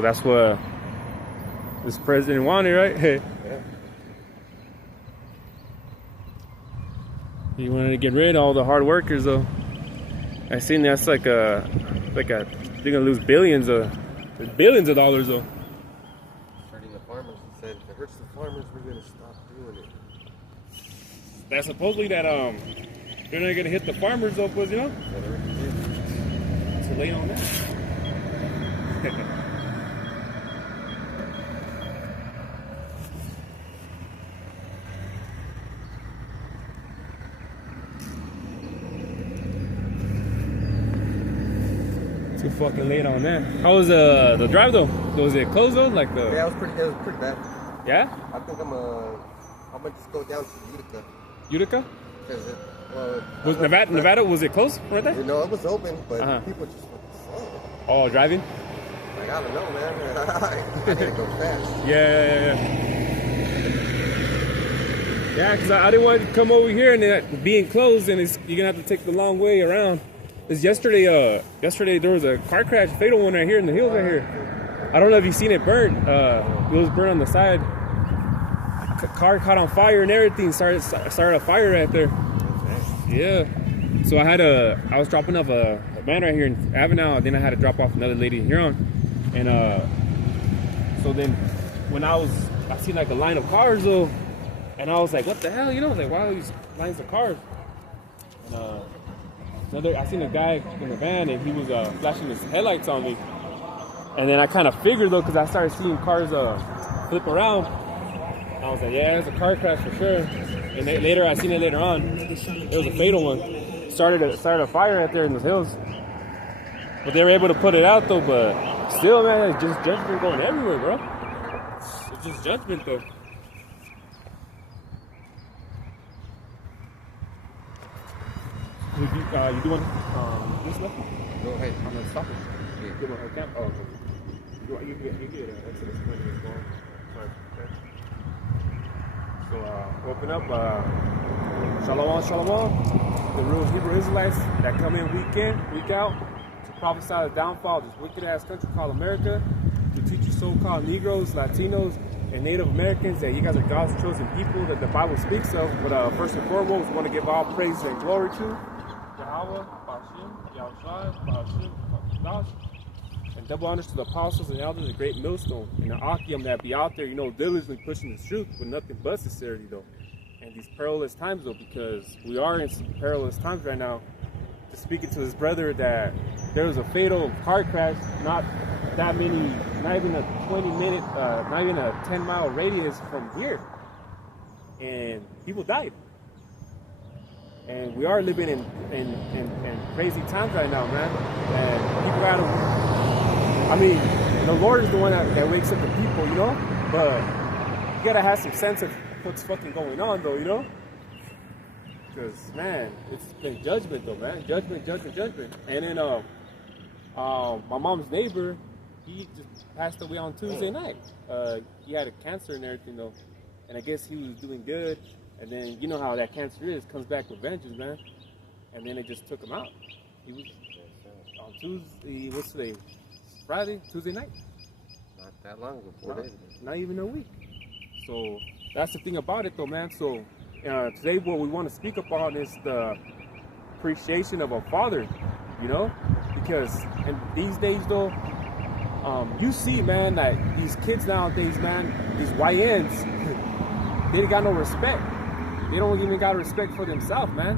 So that's what this president wanted, right? Yeah. He wanted to get rid of all the hard workers, though. I seen that's like a they're gonna lose billions of dollars, though. Hurting the farmers. He said if it hurts the farmers, we're gonna stop doing it. That's supposedly that they're not gonna hit the farmers, though, because Yeah, so late on that. Too fucking late on that. How was the drive though? Was it closed though? Like the it was pretty bad. Yeah? I think I'm gonna just go down to Utica. Utica? Was Nevada, was it closed right there? You know, it was open, but people just went slow. Oh, driving? Like, I don't know, man. I need to go fast. Yeah. Yeah, because I didn't want to come over here and it being closed, and you're gonna have to take the long way around. Because yesterday there was a car crash, fatal one right here in the hills right here. I don't know if you've seen it burn. It was burned on the side. Car caught on fire and everything. Started a fire right there. Yeah. So I was dropping off a man right here in Avenal, and then I had to drop off another lady in Huron. And so then when I seen like a line of cars though, and I was like, what the hell, you know? Like, why are these lines of cars? And I seen a guy in the van, and he was flashing his headlights on me. And then I kind of figured though, because I started seeing cars flip around. I was like, yeah, it's a car crash for sure. And later, I seen it later on. It was a fatal one. Started a fire out there in the hills. But they were able to put it out though. But still, man, it's just judgment going everywhere, bro. It's just judgment though. You doing this stuff? Go ahead. I'm gonna stop it. Yeah. You want to camp? Oh, you get Exodus 20 as well. Sorry. Okay. So open up. Shalom. The real Hebrew Israelites that come in week out to prophesy the downfall of this wicked ass country called America, to teach you so-called Negroes, Latinos, and Native Americans that you guys are God's chosen people that the Bible speaks of. But first and foremost, we want to give all praise and glory to Yahweh, Bashim, Yahushua, Bashim, Dash, and double honors to the apostles and elders, the great millstone, and the Akim that be out there, diligently pushing the truth with nothing but sincerity, though. And these perilous times, though, because we are in some perilous times right now. Just speaking to his brother that there was a fatal car crash, not even a 20-minute, not even a 10-mile radius from here, and people died. And we are living in crazy times right now, man. And people the Lord is the one that wakes up the people, but you gotta have some sense of what's fucking going on, though, because, man, it's been judgment, though, man. Judgment. And then my mom's neighbor, he just passed away on Tuesday night. He had a cancer and everything, though, and I guess he was doing good. And then you know how that cancer comes back with vengeance, man. And then it just took him out. He was on Tuesday. What's today? Friday, Tuesday night. Not that long ago. 4 days. Not even a week. So that's the thing about it, though, man. So today, what we want to speak upon is the appreciation of a father. Because in these days, though, you see, man, that these kids nowadays, man, these YNs, they ain't got no respect. They don't even got respect for themselves, man.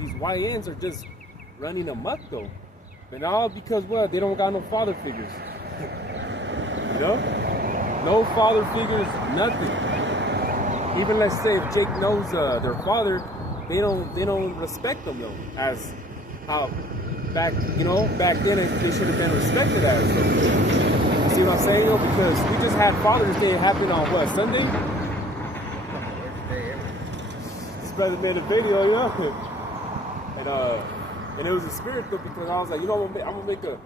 These YNs are just running amok, though. And all because, they don't got no father figures. No father figures, nothing. Even let's say if Jake knows their father, they don't respect them, though. As how back then they should have been respected as. So, you see what I'm saying, though? Because we just had Father's Day happen on Sunday? Brother made a video, and it was a spirit though, because I was like, I'm gonna make a,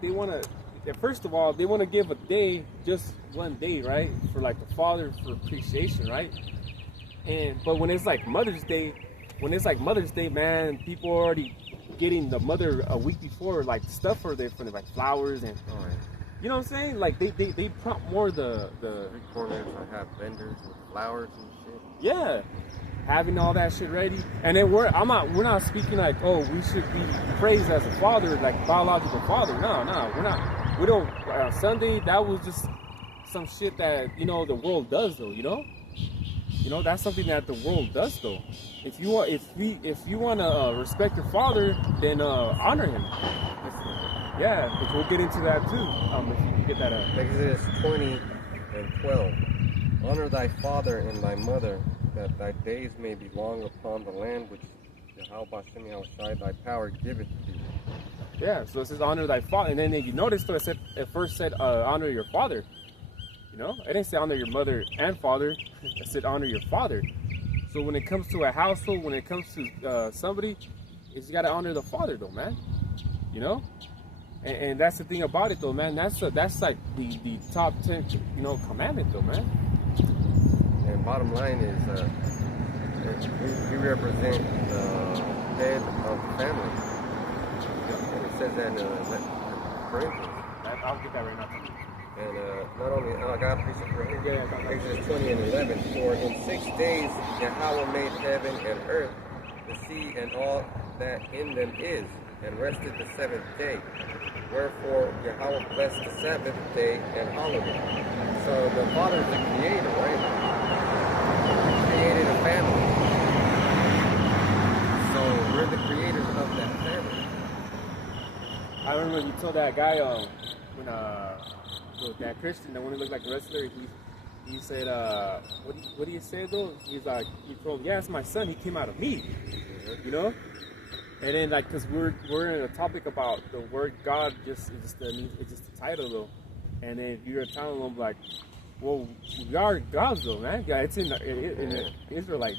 they want to, first of all, they want to give a day, just one day, right, for like the father, for appreciation, right? But when it's like Mother's Day, man, people are already getting the mother a week before, like stuff for them, like flowers and You know what I'm saying? Like they prompt more the Street corners I have vendors with flowers and shit. yeah, having all that shit ready. And then we're not speaking like, oh, we should be praised as a father, like biological father. No, we're not. We don't. Sunday, that was just some shit that the world does though. That's something that the world does though. If you want to respect your father, then honor him. Yeah, which we'll get into that too. If you can get that up. Exodus 20:12. Honor thy father and thy mother, that thy days may be long upon the land which Yahweh Bashem Yahushai thy power giveth thee. Yeah, so it says honor thy father, and then if you notice, though, it first said honor your father. It didn't say honor your mother and father. It said honor your father. So when it comes to a household, when it comes to somebody, you got to honor the father, though, man. And that's the thing about it, though, man. That's like the top 10, commandment, though, man. And bottom line is, we represent the head of the family. And it says that in Corinthians. I'll get that right now. And not only, I got a piece of right here. Exodus 20:11. For in 6 days Yahweh made heaven and earth, the sea and all that in them is, and rested the seventh day. Wherefore Yahweh blessed the Sabbath day and hallowed it. So the Father is the creator, right? He created a family. So we're the creators of that family. I remember you told that guy when that Christian, the one who looked like a wrestler, he said, what do you say though? He's like, he told him, yeah, it's my son. He came out of me, And then like, cause we're in a topic about the word God, it's just the title though. And then you're telling them like, well, we are gods though, man. Yeah, it's in Israelite,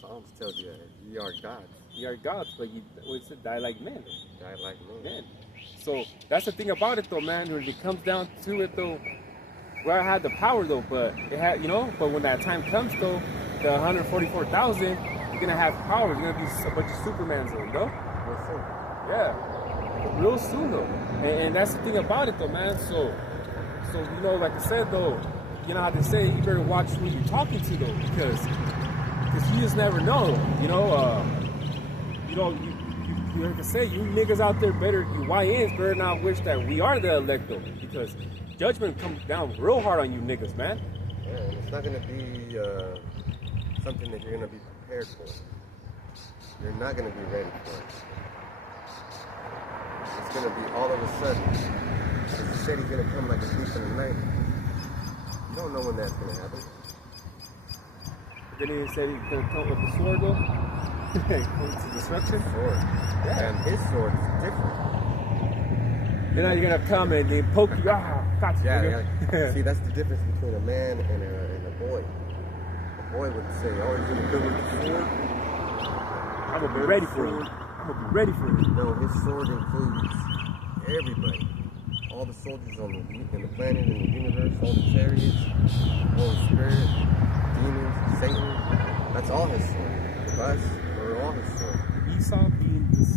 Psalms tells you that ye are gods. You are gods, but you die like men. Die like men. So that's the thing about it though, man. When it comes down to it though, well, I had the power though, but it had, but when that time comes though, the 144,000, you're gonna have power. You're gonna be a bunch of Supermans though, Real soon. Yeah, real soon though. And that's the thing about it though, man. So like I said though, you know how they say, you better watch who you're talking to though, because you just never know, You heard to say, you niggas out there you YNs better not wish that we are the elect though, because judgment comes down real hard on you niggas, man. Yeah, and it's not going to be something that you're going to be prepared for. You're not going to be ready for it. It's going to be all of a sudden. He said he's going to come like a thief in the night. You don't know when that's going to happen. Then he said he's going to come with the sword though. Come to destruction. Sword. Yeah. And his sword is different. Then you're gonna come and they poke you. Got you. Yeah. See, that's the difference between a man and a boy. A boy would say, "Oh, he's gonna come with the sword. I'm gonna be ready for it. I'm gonna be ready for it." No, his sword includes everybody. All the soldiers in the planet, in the universe, all the chariots, Holy Spirit, demons, Satan. That's all his sword. Us, we're all his sword. Esau being his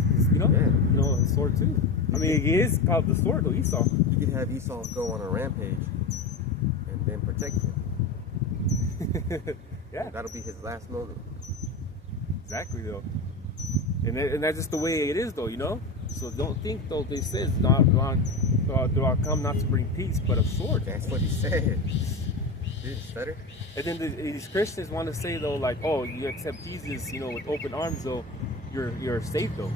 his sword too. I mean, it is called the sword though, Esau. You could have Esau go on a rampage and then protect him. Yeah. And that'll be his last moment. Exactly though. And that's just the way it is though, So don't think though, they says, do I come not to bring peace, but a sword. That's what he said. Dude, stutter. And then these Christians want to say though, like, oh, you accept Jesus, with open arms though, you're saved though.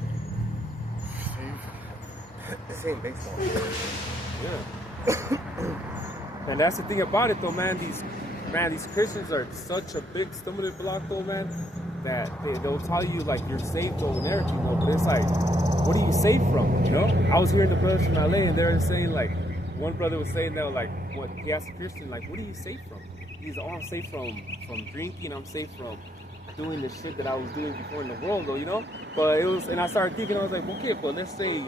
This ain't baseball. Yeah. And that's the thing about it though, man. These Christians are such a big stumbling block though, man, that they'll tell you like you're saved though and everything though, but it's like, what are you saved from? I was hearing the brothers from LA and they were saying like, one brother was saying that like, what he asked a Christian like, what are you saved from? He's all, I'm saved from drinking. I'm saved from doing the shit that I was doing before in the world though, But it was, and I started thinking, I was like, okay, but let's say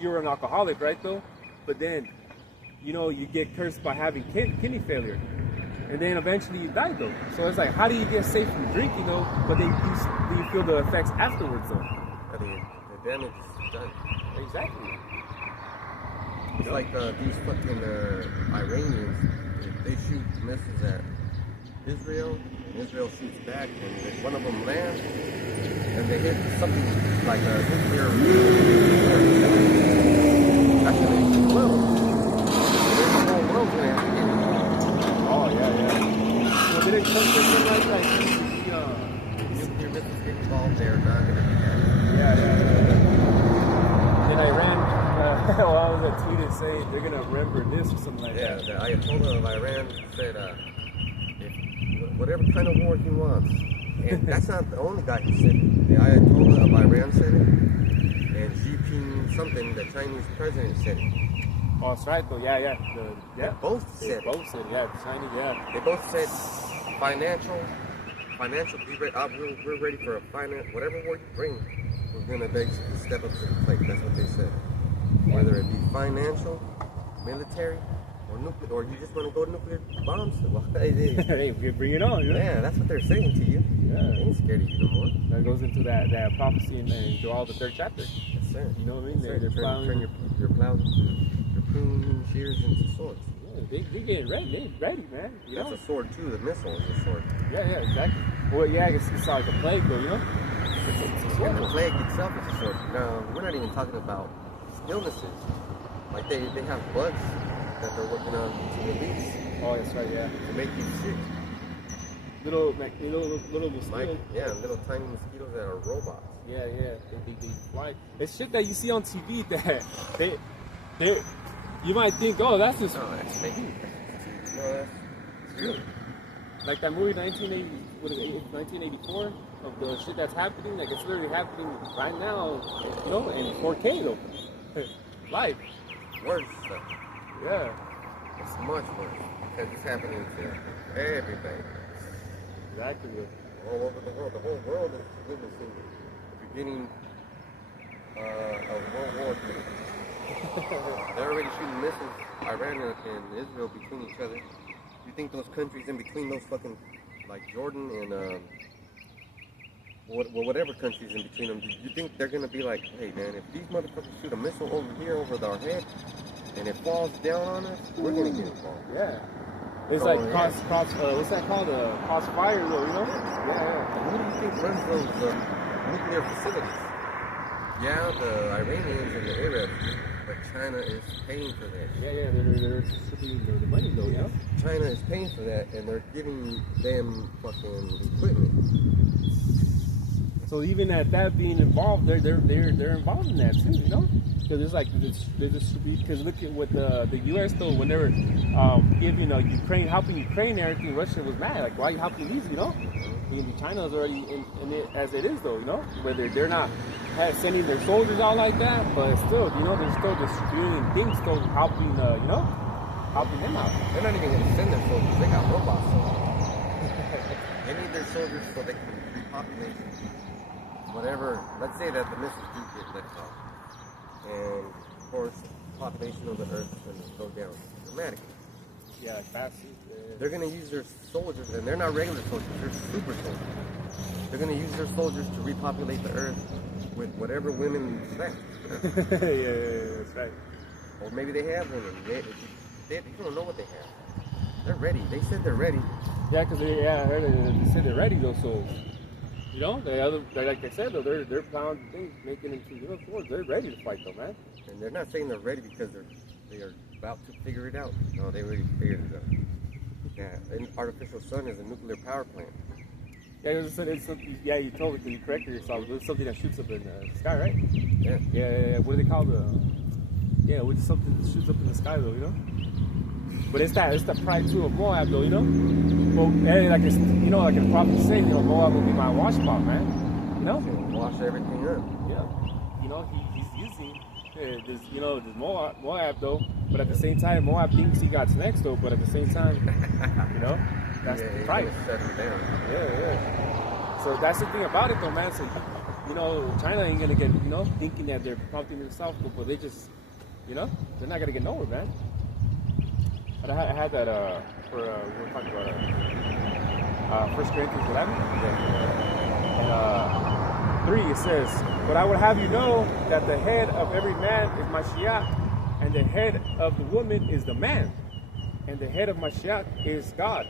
you're an alcoholic, right though? But then, you get cursed by having kidney failure. And then eventually you die though. So it's like, how do you get safe from drinking though, but then you feel the effects afterwards though? The damage is done. Exactly. It's like these fucking Iranians, they shoot missiles at Israel, and Israel shoots back, and one of them lands, and they hit something like a nuclear that's gonna explode. The whole world's gonna have to get involved. Oh, yeah. Well, did it come from like nuclear missiles get involved, they're not gonna be happy. Yeah. Then Iran, well, I was a tweet saying they're gonna remember this or something like that. Yeah, the Ayatollah of Iran said, if whatever kind of war he wants, and that's not the only guy who said it. The Ayatollah of Iran said it, and Xi Jinping something, the Chinese president said it. Oh, that's right though. Yeah. They both said it. Yeah, Chinese, yeah. They both said financial. We're ready for a whatever war you bring. We're gonna basically step up to the plate. That's what they said. Whether it be financial, military, or nuclear, or you just want to go to nuclear bombs. Well, Hey, bring it on. Yeah, that's what they're saying to you. Yeah. They ain't scared of you no more. That goes into that prophecy and into all the third chapter. Yes, sir. You know what I mean? Yes, They're plowing. turn your plows, your pruning shears into swords. Yeah, they're getting ready. They're ready, man. You That's know? a sword too. The missile is a sword. Yeah, exactly. Well, yeah, it's like a plague, though. You know? It's a sword. And the plague itself is a sword. Now, we're not even talking about illnesses. Like they have bugs that they're working on to release. Oh, that's right. Yeah. To make you sick. Little mosquitoes. Little tiny mosquitoes that are robots. Yeah. They fly. It's shit that you see on TV that they you might think, oh, that's just that's fake. No, that's real. like that movie 1984 of the shit that's happening. Like it's literally happening right now, you know, in 4K though. Live. Worse stuff. Yeah. It's much worse because it's happening to everybody. Exactly. All over the world. The whole world is witnessing the beginning of World War II. They're already shooting missiles, Iran and Israel, between each other. You think those countries in between those fucking, like Jordan and whatever countries in between them, you think they're gonna be like, hey man, if these motherfuckers shoot a missile over here over our head and it falls down on us, we're gonna get involved. Yeah. It's like cross what's that called? Crossfire, though, you know? Yeah. Who do you think runs those nuclear facilities? Yeah, the Iranians and the Arabs, but China is paying for that. Yeah, they're distributing the money, though, you know? China is paying for that, and they're giving them fucking equipment. So even at that being involved, they're involved in that too, you know? Because it's like they distribute. Because look at what the U.S. though, when they were giving Ukraine, helping Ukraine, and everything, Russia was mad. Like, why are you helping these? You know, China's already in it as it is, though. You know, whether they're not sending their soldiers out like that, but still, you know, they're still distributing things, still helping, helping them out. They're not even going to send their soldiers. They got robots. They need their soldiers so they can repopulate whatever. Let's say that the missiles do get let off. And of course, the population of the earth is going to go down dramatically. Yeah, fast. They're going to use their soldiers, and they're not regular soldiers, they're super soldiers. They're going to use their soldiers to repopulate the earth with whatever women expect. Yeah, that's right. Or maybe they have women. They don't know what they have. They're ready. They said they're ready. Yeah, because I heard they said they're ready though, so. You know, like I said though, they're plowing things, making into swords. They're ready to fight though, man. And they're not saying they're ready because they are about to figure it out. No, they already figured it out. Yeah, an artificial sun is a nuclear power plant. Yeah, it's something. Yeah, you told me, you corrected yourself. It's something that shoots up in the sky, right? Yeah. What do they call which is something that shoots up in the sky though, you know? But it's the pride too of Moab though, you know? Well, like it's, you know, like the prophet said, Moab will be my wash pot, man. You know? Wash everything up. Yeah. You know, he's using this Moab though, but at the same time, Moab thinks he got next though, but at the same time, you know, that's the price. Set him down. Yeah. So that's the thing about it though, man. So, you know, China ain't gonna get, thinking that they're prompting themselves, but they just, they're not gonna get nowhere, man. I had that we were talking about 1 Corinthians 11. And 3 it says, "But I would have you know that the head of every man is Mashiach, and the head of the woman is the man, and the head of Mashiach is God.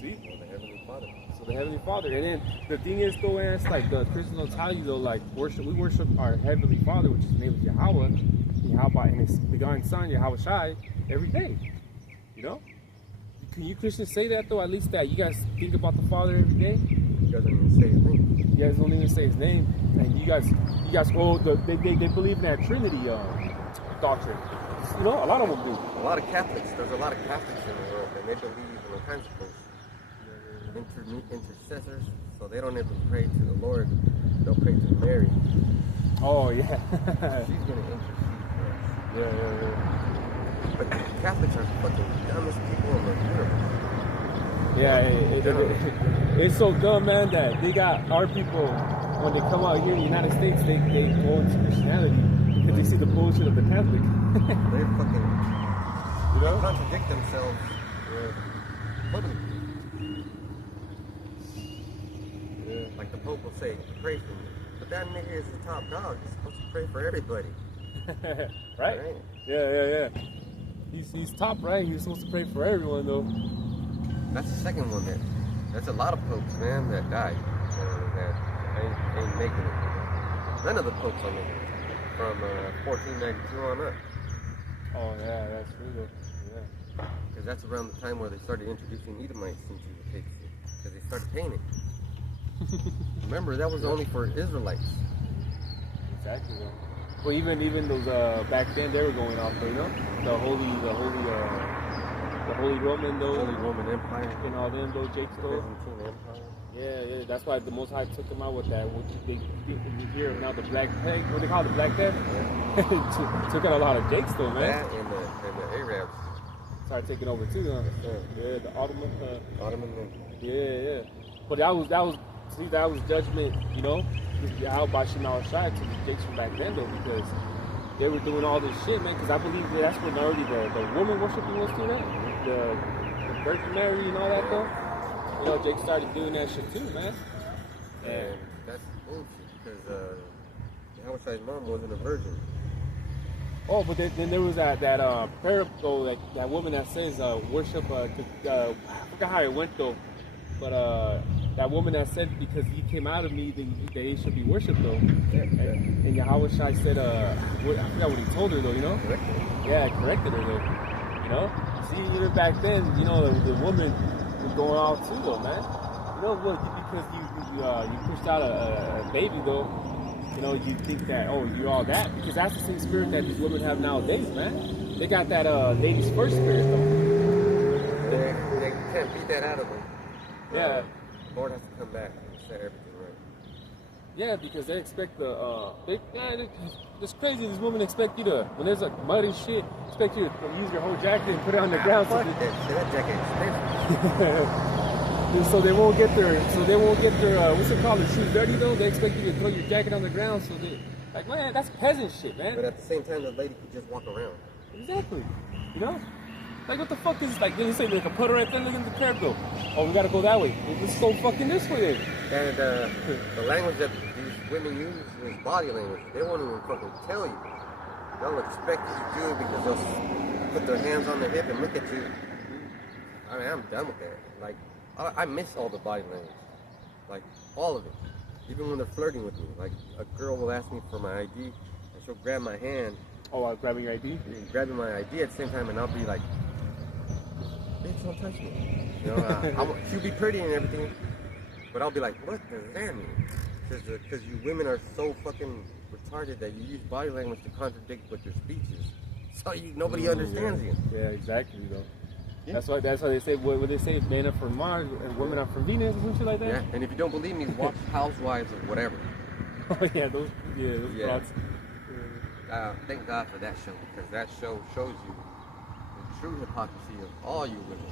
See? Well, the Heavenly Father. So the Heavenly Father. And then the thing is, though, man, it's like the Christians will tell you, though, like, we worship our Heavenly Father, which is the name of Yahweh, and His begotten Son, Yahweh Shai, every day. You know? Can you Christians say that, though? At least that you guys think about the Father every day? You guys don't even say His name. You guys don't even say His name. And you guys, well, they believe in that Trinity doctrine. You know, a lot of them do. A lot of Catholics. There's a lot of Catholics in the world, and they believe in all kinds of things. Intercessors, so they don't even pray to the Lord. They'll pray to Mary. Oh, yeah. She's going to intercede for us. Yeah. But Catholics are fucking dumbest people in the universe. Yeah, it's so dumb, man, that they got our people, when they come out here in the United States, they go into Christianity because they see the bullshit of the Catholic. They fucking, you know, contradict themselves. Totally. Yeah. Like the Pope will say, pray for me. But that nigga is the top dog. He's supposed to pray for everybody. Right? Yeah. He's top, right? He's supposed to pray for everyone, though. That's the second one there. That's a lot of popes, man, that died. That ain't making it. None of the popes are making it. From 1492 on up. Oh, yeah, that's true, though. Yeah. Because that's around the time where they started introducing Edomites into the papacy. Because they started painting. Remember, that was only for Israelites. Exactly, though. Well, even those back then, they were going off, you know? The Holy Roman, though. Holy Roman Empire. And all them, those Jakes, though. Byzantine Empire. Yeah. That's why the Most High took them out with that. What they hear now, the Black Peg. What they call it, the Black Death? Yeah. took out a lot of Jakes, though, man. That and the Arabs. Started taking over, too, huh? Yeah, the Ottoman. Ottoman. Yeah. But that was judgment, you know? How about Shemal Shai to the Jakes from back then, though, because they were doing all this shit, man. Because I believe that's when already the woman worshiping was to that. The Virgin Mary and all that, though. You know, Jake started doing that shit too, man. And that's bullshit because Yahweh Shai's mom wasn't a virgin. Oh, but then there was that prayer, though, that woman that says worship. I forgot how it went, though. But that woman that said, because he came out of me, then they should be worshipped, though. Yeah. And Yahweh Shai said, I forgot what he told her, though, you know? Corrected her. Yeah, corrected her, though. You know? See, even back then, you know, the woman was going off too, though, man. You know, look, because you pushed out a baby, though, you know, you think that, oh, you're all that. Because that's the same spirit that these women have nowadays, man. They got that ladies first spirit, though. They can't beat that out of them. Yeah. The Lord has to come back and set everything right. Yeah, because they expect it's crazy. These women expect you to, when there's like muddy shit, expect you to use your whole jacket and put it on the ground. Fuck that shit. That jacket is expensive. So they won't get their, what's it called, their shoes dirty, though. They expect you to throw your jacket on the ground, so they, like, man, that's peasant shit, man. But at the same time, the lady could just walk around. Exactly. You know? Like, what the fuck is, like, they say, like, a putter right there, look at the curb, though. Oh, we gotta go that way. Well, let's go fucking this way, then. And the language that these women use is body language. They won't even fucking tell you. They'll expect you to do it because they'll put their hands on their hip and look at you. I mean, I'm done with that. Like, I miss all the body language. Like, all of it. Even when they're flirting with me. Like, a girl will ask me for my ID, and she'll grab my hand. Oh, grabbing your ID? Grabbing my ID at the same time, and I'll be like, bitch, don't touch me. You know, she'll be pretty and everything, but I'll be like, what does that mean? Because you women are so fucking retarded that you use body language to contradict with your speeches. So nobody understands you. Yeah, exactly, though. Yeah. That's why they say, what they say, men are from Mars and women are from Venus or some shit like that? Yeah, and if you don't believe me, watch Housewives or whatever. Oh, yeah, those plots. Thank God for that show, because that show shows you the true hypocrisy of all you women.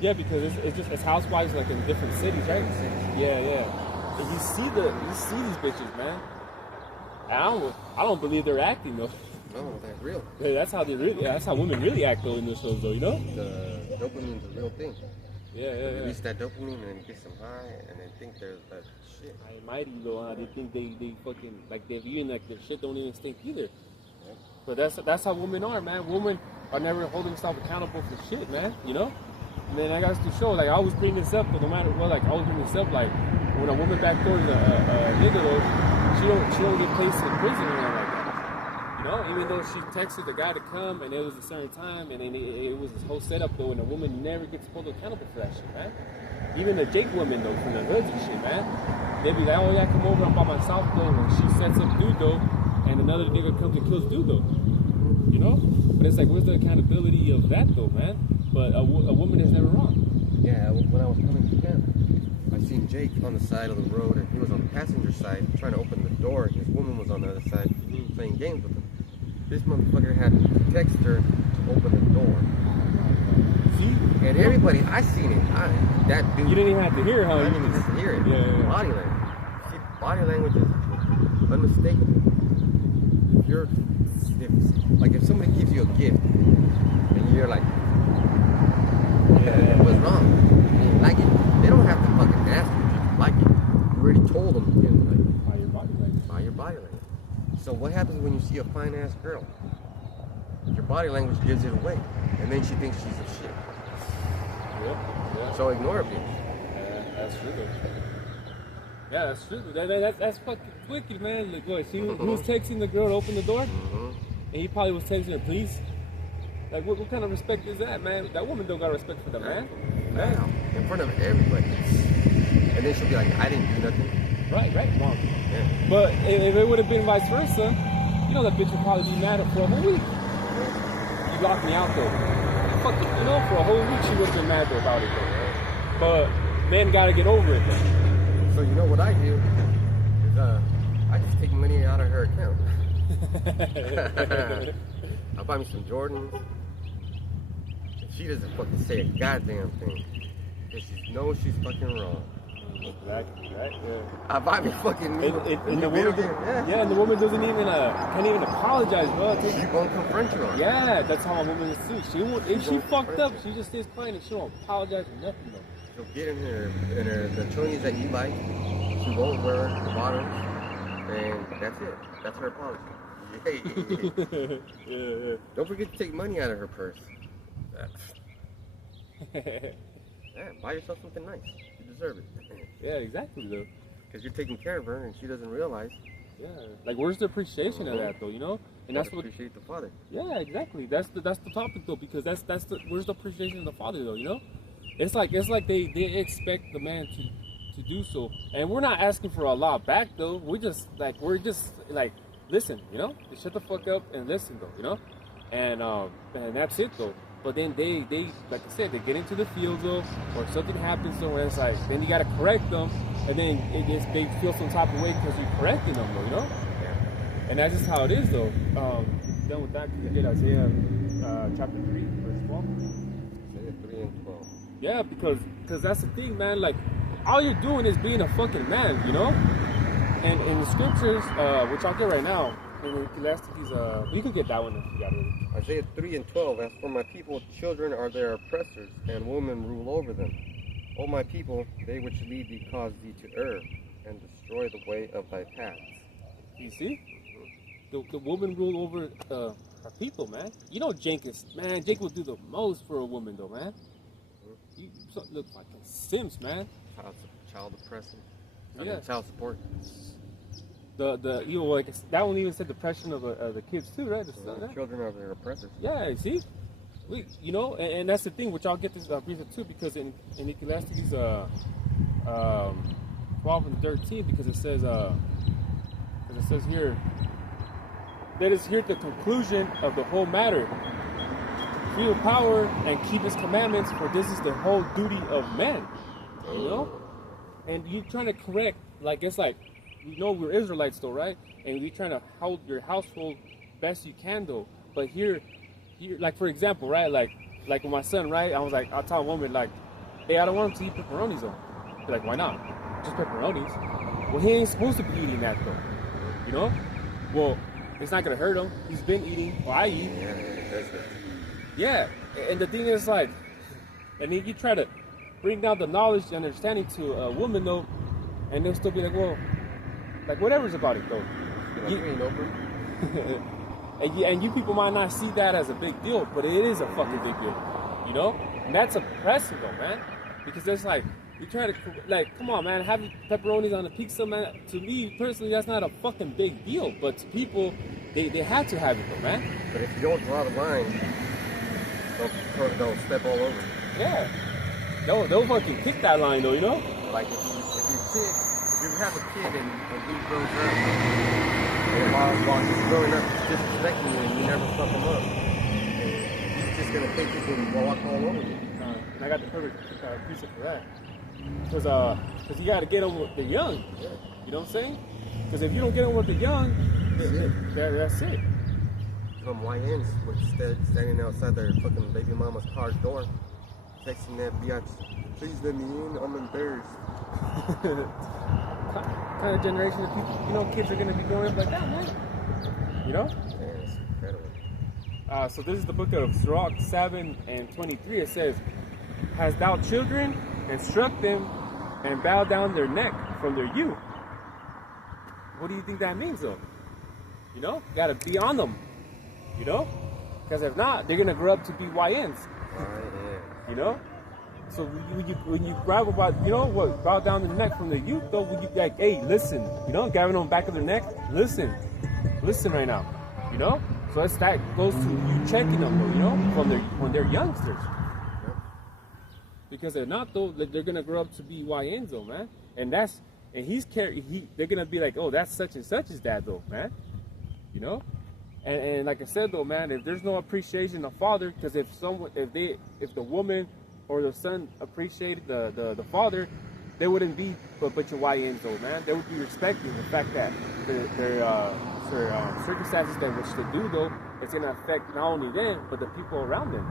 Yeah, because it's housewives like in different cities, right? Yeah. And you see these bitches, man. I don't believe they're acting though. No, they're real. Yeah, that's how women really act though in the shows though, you know? The dopamine's a real thing. Yeah. They release that dopamine and then it gets them high and they think they're that shit. High and mighty though, huh? They think they fucking, like they're viewing like their shit don't even stink either. Yeah. But that's how women are, man. Women are never holding themselves accountable for shit, man. You know. And then I got to show, like, I always bring this up, but no matter what, like, I always bring this up, like, when a woman backdoors a nigga, though, she don't get placed in prison or anything like that. You know, even though she texted the guy to come and it was a certain time and then it was this whole setup, though, and a woman never gets held accountable for that shit, man. Even the Jake women, though, from the hoods and shit, man, they be like, oh yeah, come over, I'm by myself, though, and she sets up dude, though, and another nigga comes and kills dude, though. You know? But it's like, where's the accountability of that, though, man? But a woman is never wrong. Yeah, when I was coming to camp, I seen Jake on the side of the road, and he was on the passenger side trying to open the door, and his woman was on the other side playing games with him. This motherfucker had to text her to open the door. See? And everybody, I seen it. That dude. You didn't even have to hear it, huh? I didn't even have to hear it. Yeah. Body language. See, body language is unmistakable. If somebody gives you a gift, and you're like, what's wrong? You didn't like it. They don't have to fucking ask you if you like it. You already told them, you know, like, By your body language. by your body language. So what happens when you see a fine ass girl? Your body language gives it away, and then she thinks she's a shit. Yeah. So ignore it, bitch. Yeah, that's true, though. Yeah, that's true. That's fucking wicked, man. Like, boy, he was texting the girl to open the door, and he probably was texting her, please. Like, what kind of respect is that, man? That woman don't got respect for the man. Now, in front of everybody. And then she'll be like, I didn't do nothing. Right, wrong. Yeah. But if it would have been vice versa, you know that bitch would probably be mad for a whole week. You locked me out, though. Fuck it, you know, for a whole week she would have been mad, though, about it, though. But men gotta get over it, though. So you know what I do? Is, I just take money out of her account. I'll buy me some Jordans. She doesn't fucking say a goddamn thing. Because she knows she's fucking wrong. Exactly, right? Yeah. I buy me fucking new And the video woman, game. yeah, and the woman doesn't even can't even apologize, bro. She won't confront you on it. Yeah, that's how a woman is too. She won't, if she fucked up, she just stays quiet and she won't apologize for nothing, though. She'll get in her the chonies that you like. She won't wear the bottoms, and that's it. That's her apology. Yeah. Don't forget to take money out of her purse. Yeah, buy yourself something nice. You deserve it. Yeah, exactly, though. Because you're taking care of her, and she doesn't realize. Yeah, like where's the appreciation of that, though? You know, and that's what appreciate the father. Yeah, exactly. That's the topic, though, because that's the where's the appreciation of the father, though? You know, it's like they expect the man to do so, and we're not asking for a lot back, though. We're just like listen, you know, they shut the fuck up and listen, though, you know, and that's it, though. But then they like I said, they get into the field, though, or something happens, though, where it's like then you gotta correct them, and then they feel some type of way because you're correcting them, though, you know. And that's just how it is, though. Done with that, you get Isaiah chapter 3, verse 12. Isaiah 3 and 12. Yeah, because that's the thing, man. Like, all you're doing is being a fucking man, you know. And in the scriptures, which I'll get right now, in Ecclesiastes, you can get that one if you got it. Isaiah 3 and 12. As for my people, children are their oppressors, and women rule over them. O my people, they which lead thee cause thee to err, and destroy the way of thy paths. You see? The woman rule over our people, man. You know Jake will do the most for a woman, though, man. You look like a Sims, man. Child oppressor. Yeah. Child support. Like that one even said depression of the kids too, right? Children are their oppressors. Yeah, you see, and that's the thing, which I'll get this reason too, because in Ecclesiastes 12 and 13, because it says here, let us hear the conclusion of the whole matter. Feel power and keep his commandments, for this is the whole duty of man. You know, and you trying to correct, like it's like. You know we're Israelites though, right? And we're trying to hold your household best you can though. But here, like for example, right? Like with my son, right? I was like, I'll tell a woman like, hey, I don't want him to eat pepperonis though. Be like, why not? Just pepperonis. Well, he ain't supposed to be eating that though. You know? Well, it's not gonna hurt him. He's been eating. Well, I eat. Yeah. And the thing is like, and then you try to bring down the knowledge and understanding to a woman though, and they'll still be like, well. Like whatever's about it though. And you people might not see that as a big deal, but it is a fucking big deal, you know? And that's oppressive, though, man. Because it's like, you try to, like, come on, man, having pepperonis on a pizza, man, to me, personally, that's not a fucking big deal. But to people, they have to have it, though, man. But if you don't draw the line, they'll step all over you. Yeah. They'll fucking kick that line, though, you know? Like, if you have a kid and he grows up, and while he's growing up, he's disrespecting you and you never fuck him up, he's just gonna take you and walk all over you. And I got the perfect pizza for that. Because you got to get them with the young. Yeah. You know what I'm saying? Because if you don't get them with the young, that's it. Some YNs standing outside their fucking baby mama's car's door, texting that biatch, please let me in, I'm embarrassed. Kind of generation of people, you know, kids are going to be growing up like that, man. You know? Man, it's incredible. So this is the book of Sirach 7 and 23. It says, "Hast thou children, instruct them, and bow down their neck from their youth." What do you think that means, though? You know, you gotta be on them. You know, because if not, they're gonna grow up to be YNs. You know, so when you grab about, you know what, bow down their neck from their youth, though, when you like, hey, listen, you know, grabbing on the back of their neck, listen right now, you know. So that goes to you checking them, though, you know, when they're youngsters. Because if not, though, they're gonna grow up to be YNs, though, man. They're gonna be like, oh, that's such and such's dad, though, man. You know, and like I said, though, man, if there's no appreciation of father, because if the woman or the son appreciated the father, they wouldn't be a bunch of YNs, though, man. They would be respecting the fact that their circumstances that which they do, though, it's gonna affect not only them but the people around them.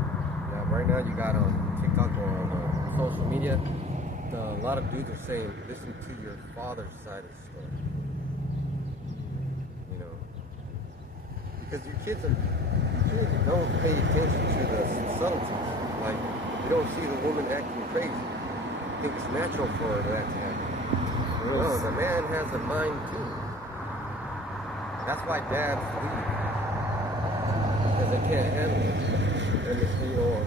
Yeah, right now you got on TikTok or on social media, a lot of dudes are saying, listen to your father's side of the story. You know, because your kids don't pay attention to the subtleties. Like, you don't see the woman acting crazy. You think it's natural for that to happen. No, the man has a mind too. That's why dads leave. Because they can't handle it. And it's, you know,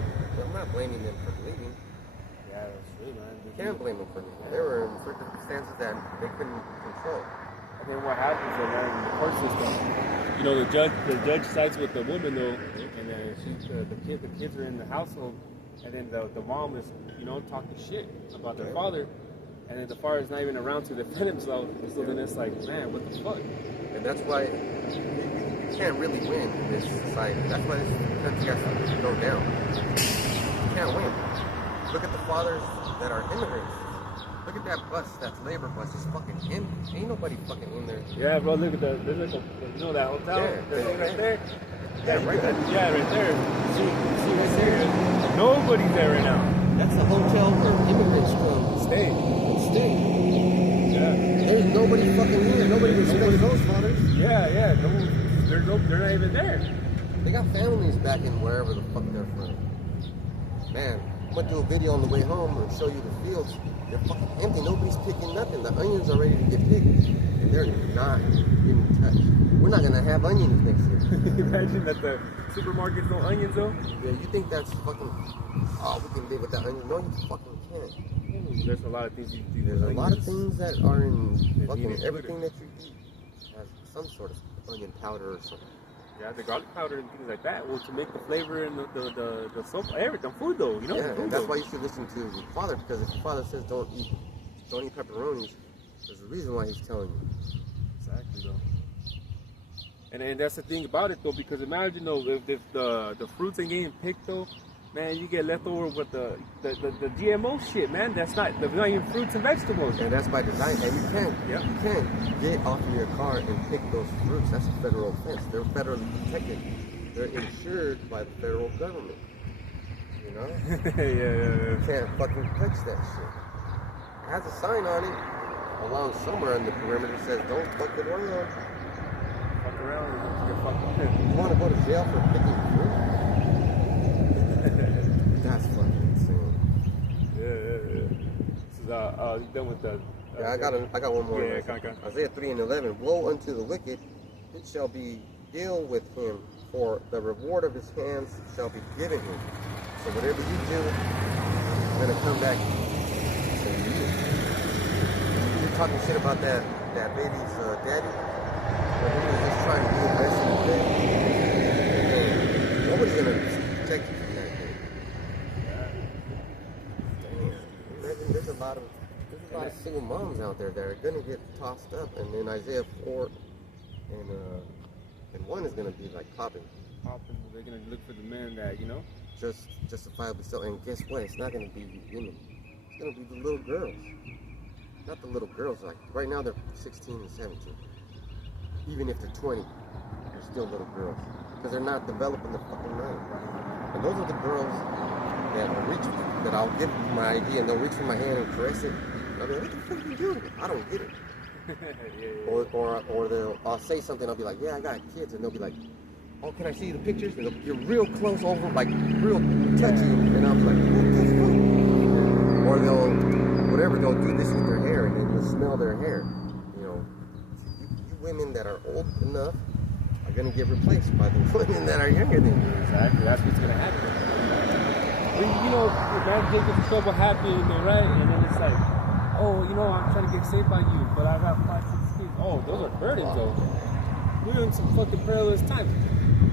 I'm not blaming them for leaving. Yeah, that's true, man. You can't blame them for leaving. They were in circumstances that they couldn't control. And then what happens, though, man, in the court system, you know, the judge sides with the woman, though, and then the kids are in the household, and then the mom is, you know, talking shit about their father, and then the father is not even around to defend himself. So then it's like, man, what the fuck? And that's why you can't really win in this society. That's why this country has to go down. You can't win. Look at the fathers that are immigrants. Look at that bus, that's labor bus, it's fucking empty. Ain't nobody fucking in there. Yeah, bro, look at there's like you know that hotel? Yeah, there's right there? Yeah, right there. Yeah, right there. See right there? Nobody's there right now. That's the hotel where immigrants come. Stay. Yeah. There's nobody fucking here. Nobody respects those fathers. Yeah. They're not even there. They got families back in wherever the fuck they're from. Man, I'm gonna do a video on the way home and show you the fields. They're fucking empty. Nobody's picking nothing. The onions are ready to get picked, and they're not getting touched. We're not gonna have onions next year. Imagine that the supermarket's no onions, though. Yeah, you think that's fucking? Oh, we can live without onions? No, you fucking can't. There's a lot of things you do. There's a lot of things that are in fucking everything that you eat has some sort of onion powder or something. Yeah, the garlic powder and things like that. Well, to make the flavor and the soap, everything, food though, you know. Yeah, and that's why you should listen to your father, because if your father says don't eat pepperonis, there's a reason why he's telling you. Exactly, though. And that's the thing about it though, because imagine though if the fruits ain't getting picked though, man, you get left over with the GMO shit, man. That's not even fruits and vegetables. And that's by design. And you can't get off of your car and pick those fruits. That's a federal offense. They're federally protected. They're insured by the federal government. You know? Yeah. You can't fucking touch that shit. It has a sign on it along somewhere on the perimeter that says don't fuck it around. Fuck around, you're fucking. You want to go to jail for picking fruit? That's fucking insane. Yeah. So, done with the. Yeah, I got one more. Yeah, come on. Isaiah 3:11. Woe unto the wicked, it shall be ill with him for the reward of his hands shall be given him. So whatever you do, it's gonna come back to you. You're talking shit about that baby's daddy, but he was just trying to do the best he could. Nobody's gonna protect you from that thing. Damn. Imagine there's a lot of single moms out there that are gonna get tossed up, and then Isaiah 4 and 1 is gonna be like popping. They're gonna look for the men that, you know, just justifiably so. And guess what? It's not gonna be women. It's gonna be the little girls. Not the little girls. Like right now they're 16 and 17. Even if they're 20, they're still little girls because they're not developing the fucking mind. And those are the girls that will reach, that I'll give my idea and they'll reach for my hand and caress it. I'll be like, what the fuck are you doing? I don't get it. Or I'll say something. I'll be like, yeah, I got kids, and they'll be like, oh, can I see the pictures? And you're real close over, like real touchy, and I'll be like, what the fuck? Or they'll do this with their hair, and then you'll smell their hair. You know, you women that are old enough are gonna get replaced by the women that are younger than you. Exactly, that's what's gonna happen. You know, man gets in trouble happy, right? And then it's like, oh, you know, I'm trying to get saved by you, but I got 5, 6 kids. Oh, those are burdens, though. We're in some fucking perilous times.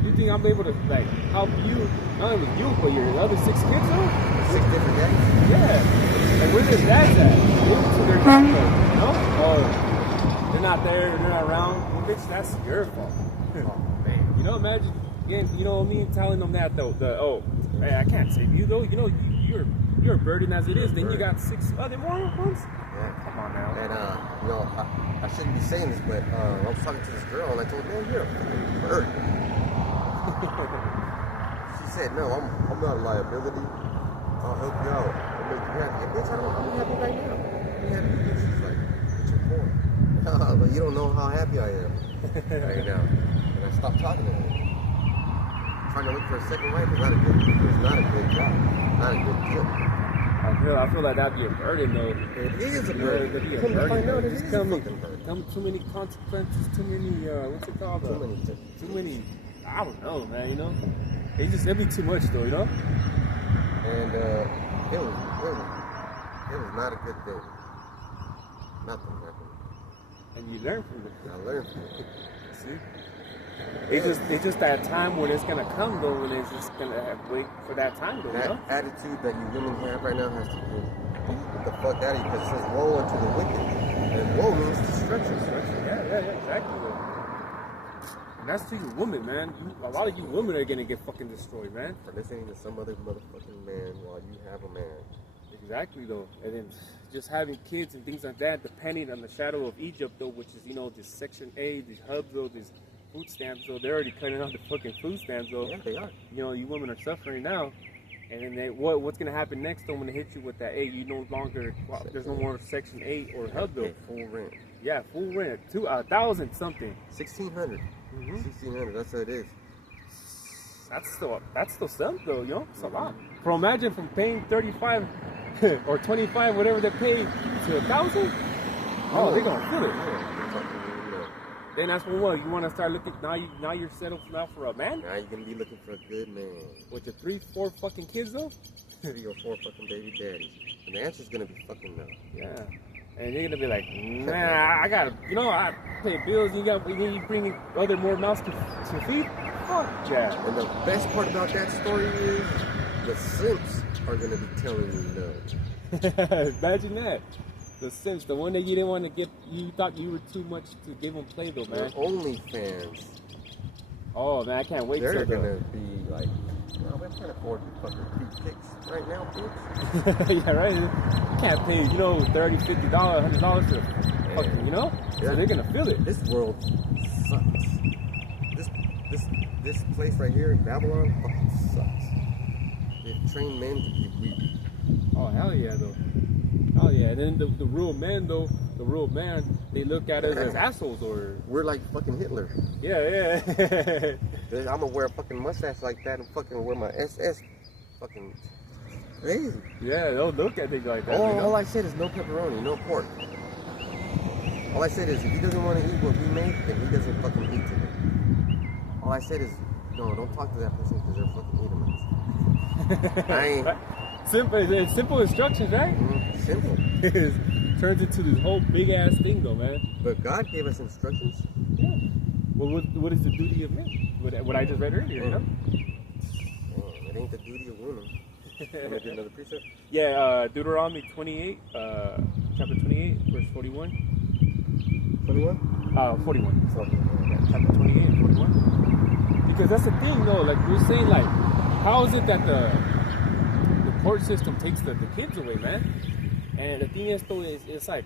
You think I'm able to, like, help you, not only you, but your other 6 kids, though? 6 different dads? Yeah. Like, where their dads at? To their kids, you know? Oh, they're not there, they're not around. Well, bitch, that's your fault. Oh, man. You know, imagine, again, you know what I mean? Telling them that, though, oh, hey, I can't save you, though. You know, you're a burden as it is. Then you got 6 other more ones. Yeah. Come on now. And you know, I shouldn't be saying this, but I was talking to this girl, and I told her, man, you're a fucking bird. She said, no, I'm not a liability. I'll help you out. I'll make you happy. And bitch, I'm happy right now. I'm happy. She's like, but you're poor. But you don't know how happy I am right now. And I stopped talking to her. Trying to look for a second wife is not a good job. Not a good deal. I feel like that'd be a burden, though. It is a burden. It'd be a Come to burden. find out, it is a Come fucking burden. too many consequences, too many, what's it called? Too many, I don't know, man, you know? It'd be too much, though, you know? And it was not a good thing. Nothing happened. And you learn from it. I learned from it. See? It's just that time when it's gonna come, though, when it's just gonna wait for that time, though, that you know? attitude that you women have right now has to get the fuck out of you, because it says woe unto the wicked. And woe means destruction. Yeah, exactly. Though. And that's to you women, man. A lot of you women are gonna get fucking destroyed, man. For listening to some other motherfucking man while you have a man. Exactly, though. And then just having kids and things like that, depending on the shadow of Egypt, though, which is, you know, this Section 8, these hubs, though, these food stamps, though. They're already cutting out the fucking food stamps, though. Yeah, they are. You know, you women are suffering now. And then what's going to happen next, though, when they hit you with that 8? You no longer, there's no more Section 8 or hub, though. Full rent. Yeah, full rent. 1,000 something. 1,600. 1,600, that's what it is. That's still something, though, you know? It's a lot. For imagine from paying 35 or 25, whatever they pay, to 1,000. Oh, they're gonna feel it. Then that's when you want to start looking. Now you're settled now for a man. Now you're gonna be looking for a good man with your 3, 4 fucking kids, though. 3 or 4 fucking baby daddies, and the answer's gonna be fucking no. Yeah. And you're gonna be like, nah, I gotta, you know, I pay bills. You bring other more mouths to feed. Fuck yeah. And the best part about that story is the simps are gonna be telling you no. Imagine that. The simps, the one that you didn't want to give, you thought you were too much to give them play, though, man. They're OnlyFans. Oh man, I can't wait. They're gonna be like, no, we're trying to afford fucking 3 kicks right now, bitch. Yeah, right. You can't pay, you know, $30, $50, $100 for fucking, you know. Yeah. So they're gonna feel it. This world sucks. This place right here, Babylon, fucking sucks. They've trained men to be weak. Oh hell yeah, though. Oh yeah. And then the real men, though, they look at us as assholes, or we're like fucking Hitler. Yeah. I'm gonna wear a fucking mustache like that and fucking wear my SS. Fucking crazy. Yeah, they'll look at things like that. All I said is no pepperoni, no pork. All I said is if he doesn't want to eat what we make, then he doesn't fucking eat today. All I said is No, don't talk to that person because they're fucking Edomites. I ain't. Simple instructions, right? Simple. It turns into this whole big ass thing, though, man. But God gave us instructions. Yeah. Well, what is the duty of men? What I just read earlier, you know? It ain't the duty of women. I'm gonna do another precept. Yeah, Deuteronomy 28, chapter 28, verse 41. 21? 41. So, yeah, chapter 28, 41. Because that's the thing, though. Like, we're saying, like, how is it that the court system takes the kids away, man? And the thing is, though, it's like,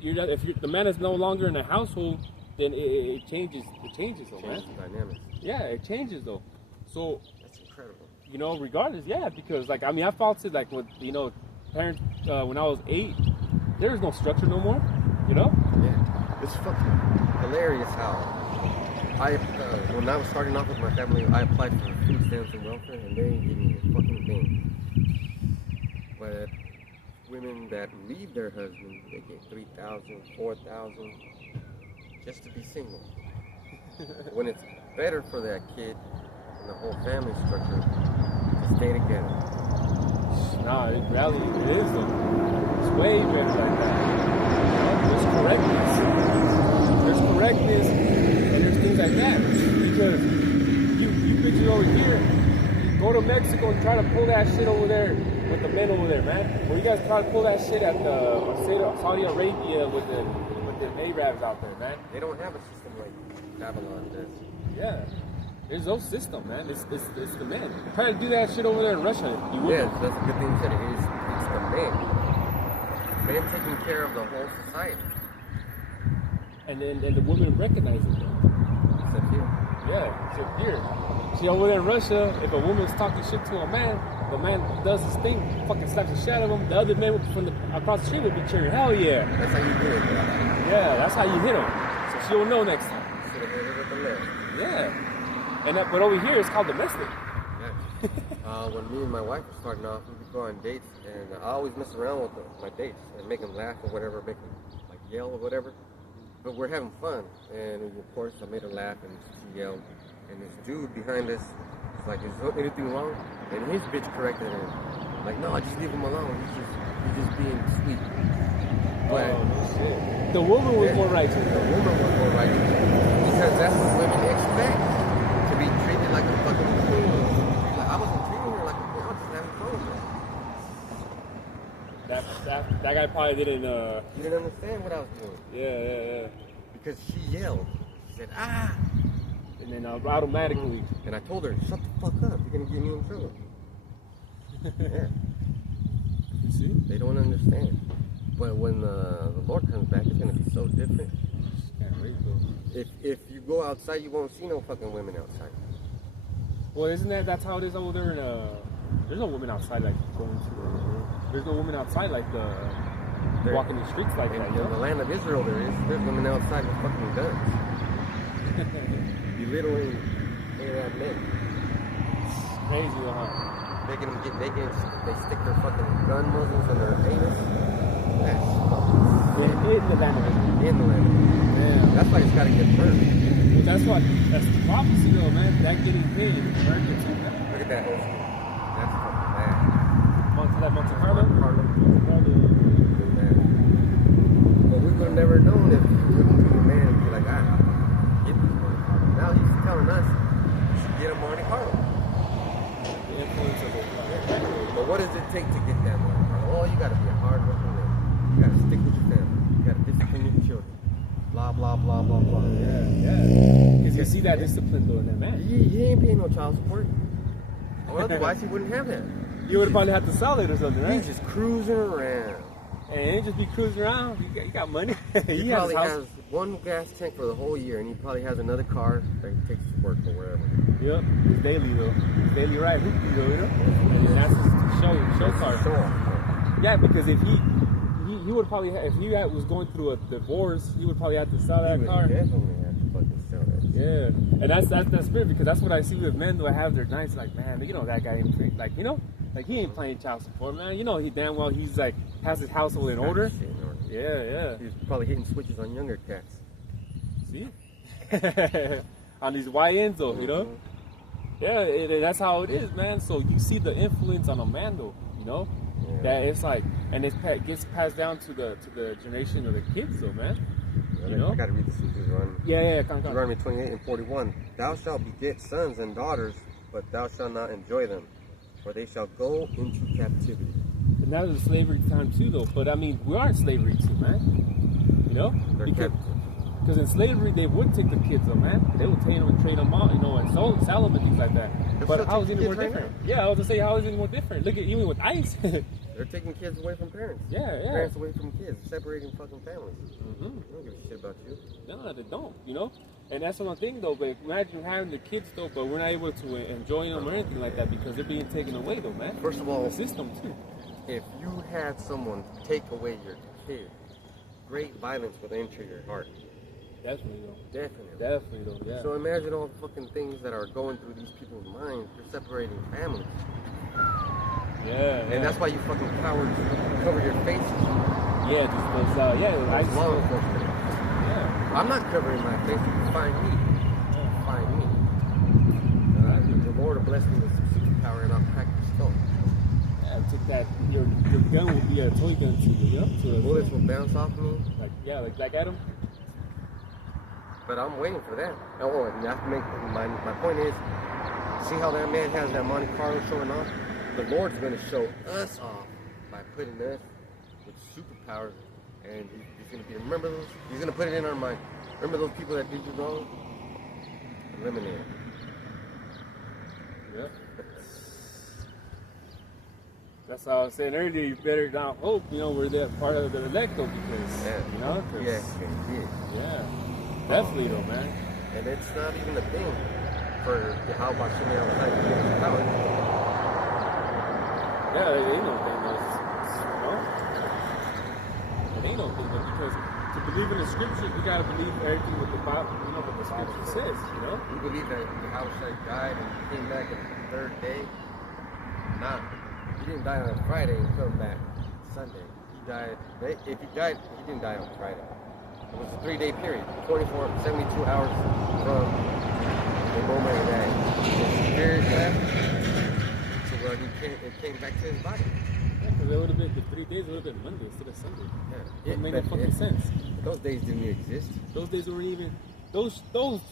if the man is no longer in the household, then it changes. It changes, though, man. The dynamics. Yeah, it changes, though. So, that's incredible. You know, regardless, yeah, because, like, I mean, I felt it, like, with, you know, parents, when I was 8, there was no structure no more, you know? Yeah. It's fucking hilarious how when I was starting off with my family, I applied for food stamps and welfare, and they didn't give me a fucking thing. But women that leave their husband, they get $3,000, $4,000 just to be single. When it's better for that kid and the whole family structure to stay together. Nah, it is though. It's way better like that. There's correctness, and there's things like that. Because you bitches over here, go to Mexico and try to pull that shit over there with the men over there, man. Well, you guys try to pull that shit at Saudi Arabia with the Arabs out there, man. They don't have a system like Avenal does. Yeah. There's no system, man. It's the men. Try to do that shit over there in Russia. Yes, that's a good thing that it is. It's the men. Men taking care of the whole society. And the women recognize it, though. Except here. Yeah, except here. See, over there in Russia, if a woman's talking shit to a man, the man does his thing, fucking slaps the shit out of him. The other men from across the street would be cheering, hell yeah. That's how you do it, bro. Yeah, that's how you hit them. So she'll know next time. Should have hit her with the left. Yeah. But over here, it's called domestic. Yeah. When me and my wife were starting off, we would go on dates, and I always mess around with my dates and make them laugh or whatever, make them like yell or whatever. But we're having fun, and of course I made her laugh and she yelled. And this dude behind us was like, "Is there anything wrong?" And his bitch corrected him, like, "No, just leave him alone. He's just being sweet." But shit. The woman was more righteous. The woman was more righteous because that's what women expect. Be treated like a fucking queen. Like, I wasn't treating her like a queen. I was just having fun with her. That guy probably didn't. He didn't understand what I was doing. Yeah. Because she yelled. She said, "Ah!" And then automatically. And I told her, "Shut the fuck up. You're gonna get me in trouble." Yeah. You see? They don't understand. But when the Lord comes back, it's gonna be so different. Can't wait though. If you go outside, you won't see no fucking women outside. Well, that's how it is over there in there's no women outside like going to there's no women outside like walking the streets like that. In the land of Israel, there's women outside with fucking guns. Belittling Arab men. It's crazy, huh? Making them get naked, they stick their fucking gun muzzles in their anus. That's fucking in the land of Israel. In the land of Israel. Yeah. That's why it's gotta get burned. Well, that's the prophecy though, man. That getting paid is burned it too, man. Look at that whole school. That's fucking bad. Monte Carlo? But we would have never known if we wouldn't be a man and be like, get this Monte Carlo. Now he's telling us we should get a Monte Carlo. The influence of it. But what does it take to get that Monte Carlo? Oh, you gotta be a hard working man. You gotta stick with your family. You gotta discipline your children. Blah, blah, blah, blah, blah. Yeah. Because you see that discipline though in that man. He ain't paying no child support. Or otherwise he wouldn't have that. You would have probably had to sell it or something, right? He's just cruising around. And he ain't just be cruising around. He got money. He probably has one gas tank for the whole year, and he probably has another car that he takes to work or wherever. Yep, it's daily though. It's daily ride hoopty though, you know? And that's his show car. Show. Yeah, because if he would probably, if he was going through a divorce, he would probably have to sell that car. He would definitely have to fucking sell that. Yeah, and that's weird because that's what I see with men who have their nights like, man, you know that guy ain't like, you know, like he ain't paying child support, man. You know he damn well he's like has his household in order. Yeah. He's probably hitting switches on younger cats. See, on these YNs though, you know. That's how it is, man. So you see the influence on a man, though, you know, that it's like, and gets passed down to the generation of the kids, though, man. You know? I gotta read this in Deuteronomy. Come. Deuteronomy 28 and 41. Thou shalt beget sons and daughters, but thou shalt not enjoy them, for they shall go into captivity. And that was a slavery time too, though. But I mean, we are in slavery too, man. You know? Because in slavery, they would take the kids, though, man. They would take them and trade them out, you know, and sell them and things like that. But how is it more different? Yeah, I was gonna say, how is it more different? Look at even with ICE. They're taking kids away from parents. Yeah. Parents away from kids, separating fucking families. Mm-hmm. They don't give a shit about you. No, they don't, you know? And that's one thing, though. But imagine having the kids, though, but we're not able to enjoy them or anything like that because they're being taken away, though, man. First of all, the system, too. If you had someone take away your kid, great violence would enter your heart. Definitely, though. Definitely, though, yeah. So imagine all the fucking things that are going through these people's minds. They're separating families. Yeah. And that's why you fucking cowards cover your faces. Yeah, those law enforcement. Yeah. I'm not covering my face. You can find me. Find me. The Lord will bless me with some superpower and I'll crack your skull. Yeah, took that. Your gun will be a toy gun to you, know? The bullets will bounce off me. Like Black Adam. But I'm waiting for that. Oh, and you have to make my point is, see how that man has that Monte Carlo showing off? The Lord's going to show us off by putting us with superpowers, and he's going to be, remember those? He's going to put it in our mind. Remember those people that did you wrong? Eliminate them. Yeah. That's how I was saying earlier. You better not hope, you know, we're that part of the elect, though, because, you know? Yeah. Definitely, though, man. And it's not even a thing for how about Shimei outside to get power. Yeah, it ain't no thing, though. You know? It ain't no thing, though, because to believe in the scriptures, we gotta believe everything what the Bible, you know, what the scripture says, you know? We believe that Yahushua died and came back on the third day. Nah, he didn't die on Friday and come back Sunday. He died, if he died, he didn't die on Friday. It was a 3-day period, 72 hours from the moment that his spirit left to where it came back to his body. Yeah, because it would have been, the 3 days would have been Monday instead of Sunday. Yeah. It made no fucking sense. Those days didn't exist. Those days weren't even, those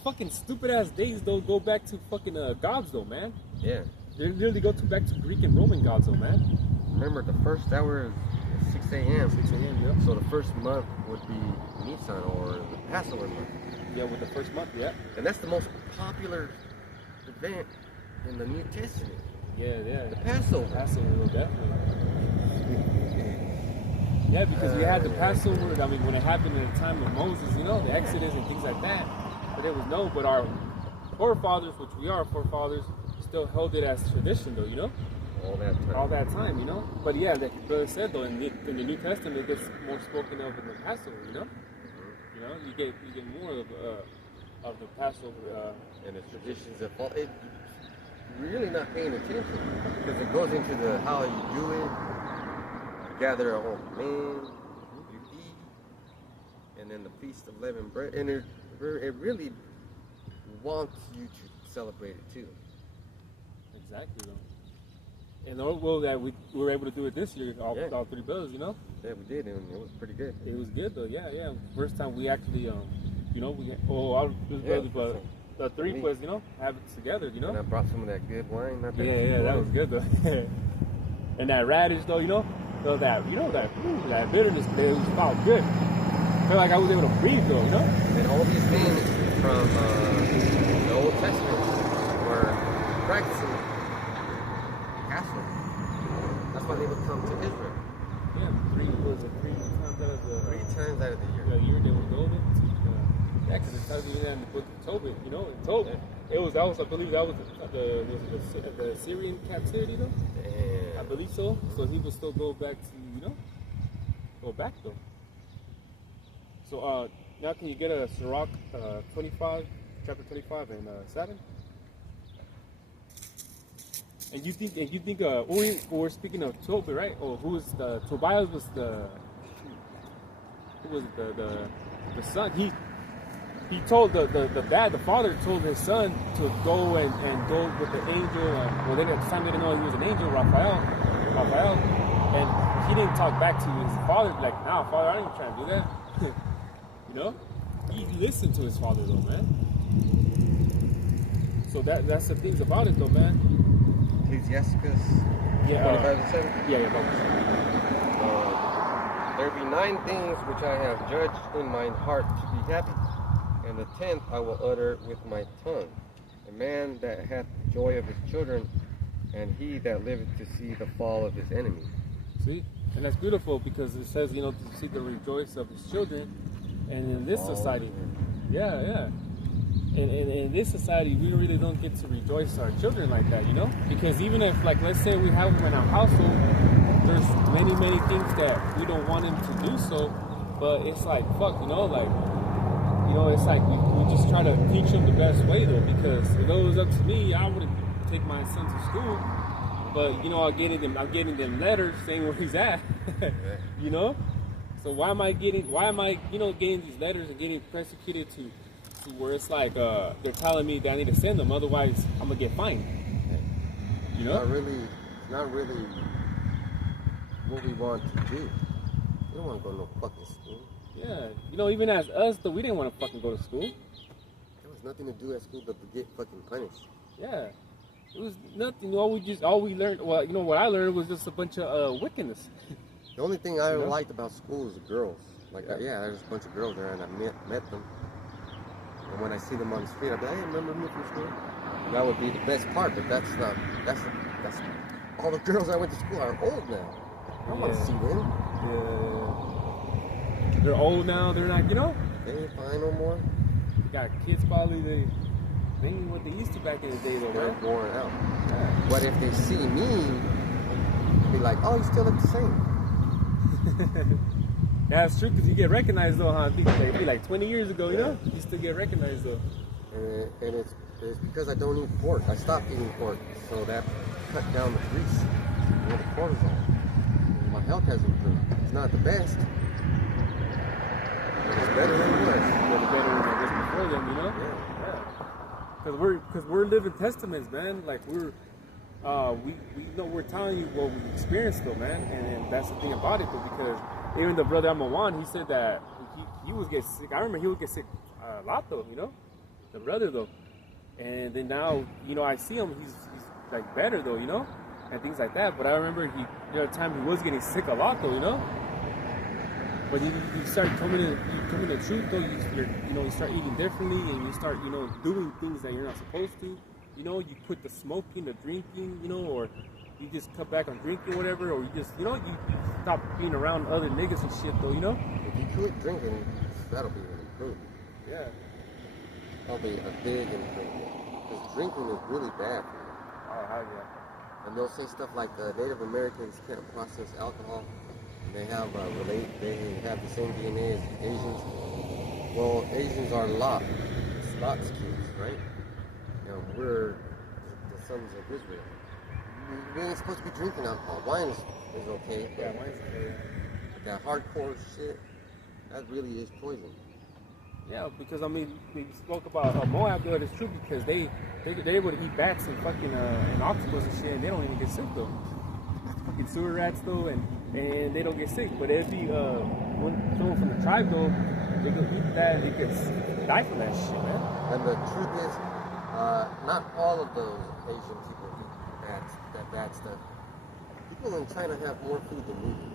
fucking stupid ass days, though, go back to fucking gods, though, man. Yeah. They literally go back to Greek and Roman gods, though, man. Remember, the first hour is 6 a.m. 6 a.m., yeah. So the first month would be Nisan or the Passover month. Yeah, with the first month, yeah. And that's the most popular event in the New Testament. Yeah. The Passover. Passover, definitely. Yeah, because we had the Passover, I mean, when it happened in the time of Moses, you know, the Exodus and things like that. But there was but our forefathers, which we are forefathers, still held it as tradition, though, you know? All that time, you know? But yeah, like the brother said, though, in the New Testament, it gets more spoken of in the Passover, you know? You know, you get more of the Passover. And the traditions of it. You're really not paying attention because it goes into the how you do it. You gather a whole man, you eat, and then the Feast of Leavened Bread, and it really wants you to celebrate it too. Exactly, though. And well, that we were able to do it this year, all 3 bills, you know? Yeah, we did, and it was pretty good. It was good, though, yeah. First time we actually, you know, but the 3 was, you know, have it together, you know? And I brought some of that good wine. Yeah, that was good, though. And that radish, though, you know? So that bitterness, it was all good. I feel like I was able to breathe, though, you know? And all these things from the Old Testament were practicing Passover. That's why they would come to Israel. Yeah, 3 times out of the year. The year they would go there. Yeah, because it tells you that in the book of Tobit, you know, in Tobit. I believe that was the Syrian captivity, though. I believe so. So he would still go back to, you know, though. So now can you get a Sirach 25, chapter 25 and 7? And you think we're speaking of Tobit, right? Or Tobias was the son. he told the father told his son to go and go with the angel. Well, then at the time they didn't know he was an angel, Raphael, and he didn't talk back to his father like, "Nah, father, I ain't trying to do that." You know, he listened to his father though, man. So that's the things about it though, man. Ecclesiasticus 25:7. Yeah. There be 9 things which I have judged in mine heart to be happy, and the 10th I will utter with my tongue. A man that hath joy of his children, and he that liveth to see the fall of his enemies. See, and that's beautiful because it says, you know, to see the rejoice of his children, and in this society, and in this society, we really don't get to rejoice our children like that, you know, because even if, like, let's say we have them in our household, there's many things that we don't want him to do so, but it's like, fuck, you know, like, you know, it's like we just try to teach him the best way though, because if it was up to me, I wouldn't take my son to school, but you know, I'm getting them letters saying where he's at, you know, so why am I getting these letters and getting persecuted to where it's like they're telling me that I need to send them, otherwise I'm gonna get fined, you know? It's not really what we want to do. We don't want to go to no fucking school. Yeah, you know, even as us, though, we didn't want to fucking go to school. There was nothing to do at school but to get fucking punished. Yeah, it was nothing. All we learned, well, you know, what I learned was just a bunch of wickedness. The only thing I liked about school is the girls. Like, there's a bunch of girls there, and I met them. And when I see them on the street, I'd be like, hey, remember me from school? And that would be the best part, but that's all the girls I went to school are old now. I don't want to see them. Yeah. They're old now. They're not, you know. They ain't fine no more. They got kids probably. They ain't what they used to back in the day though. They're man. worn out. Yeah. But if they see me, they'll be like, oh, you still look the same. Yeah, it's true because you get recognized though, huh? I think it'd be like 20 years ago, you know. You still get recognized though. And it's because I don't eat pork. I stopped eating pork, so that cut down the grease, the cortisol. My health has improved. It's not the best. It's better than it was. Better than it was before then, you know? Yeah. Because we're living testaments, man. Like we know we're telling you what we experienced though, man. And that's the thing about it though, because even the brother Amawan, he said that he would get sick. I remember he would get sick a lot though, you know? The brother though. And then now, you know, I see him, he's like better though, you know? And things like that. But I remember the time he was getting sick a lot though, you know? But you start coming to the truth though, you start eating differently and you start, you know, doing things that you're not supposed to. You know, you quit the smoking, the drinking, you know, or you just cut back on drinking, whatever, or you just, you know, you stop being around other niggas and shit though, you know? If you quit drinking, that'll be an improvement. Yeah. That'll be a big improvement. Because drinking is really bad for you. Oh, hell yeah. And they'll say stuff like Native Americans can't process alcohol. They have they have the same DNA as Asians. Well, Asians are Lot's kids, right? And we're the sons of Israel. We ain't supposed to be drinking alcohol. Wine is okay. Yeah, wine's okay. But that hardcore shit, that really is poison. Yeah, because I mean, we spoke about Moab, though. It's true because they're able to eat bats and fucking and octopus and shit, and they don't even get sick though. Fucking sewer rats though, and they don't get sick. But it'd be someone from the tribe though, they could eat that, they could die from that shit, man. And the truth is, not all of those Asian people eat that bad stuff. People in China have more food than we do.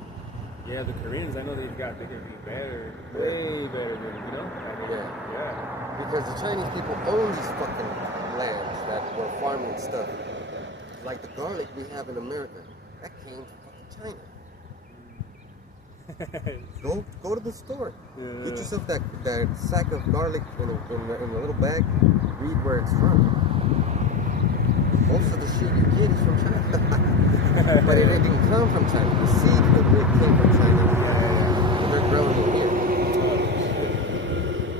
Yeah, the Koreans, I know they can be better, way better than, you know? Yeah. Because the Chinese people own these fucking lands that were farming stuff. Like the garlic we have in America, that came from fucking China. Go to the store. Yeah. Get yourself that sack of garlic in a little bag. Read where it's from. Most of the shit you get is from China. But it didn't come from China. The seed of it came from China. But they're growing it here.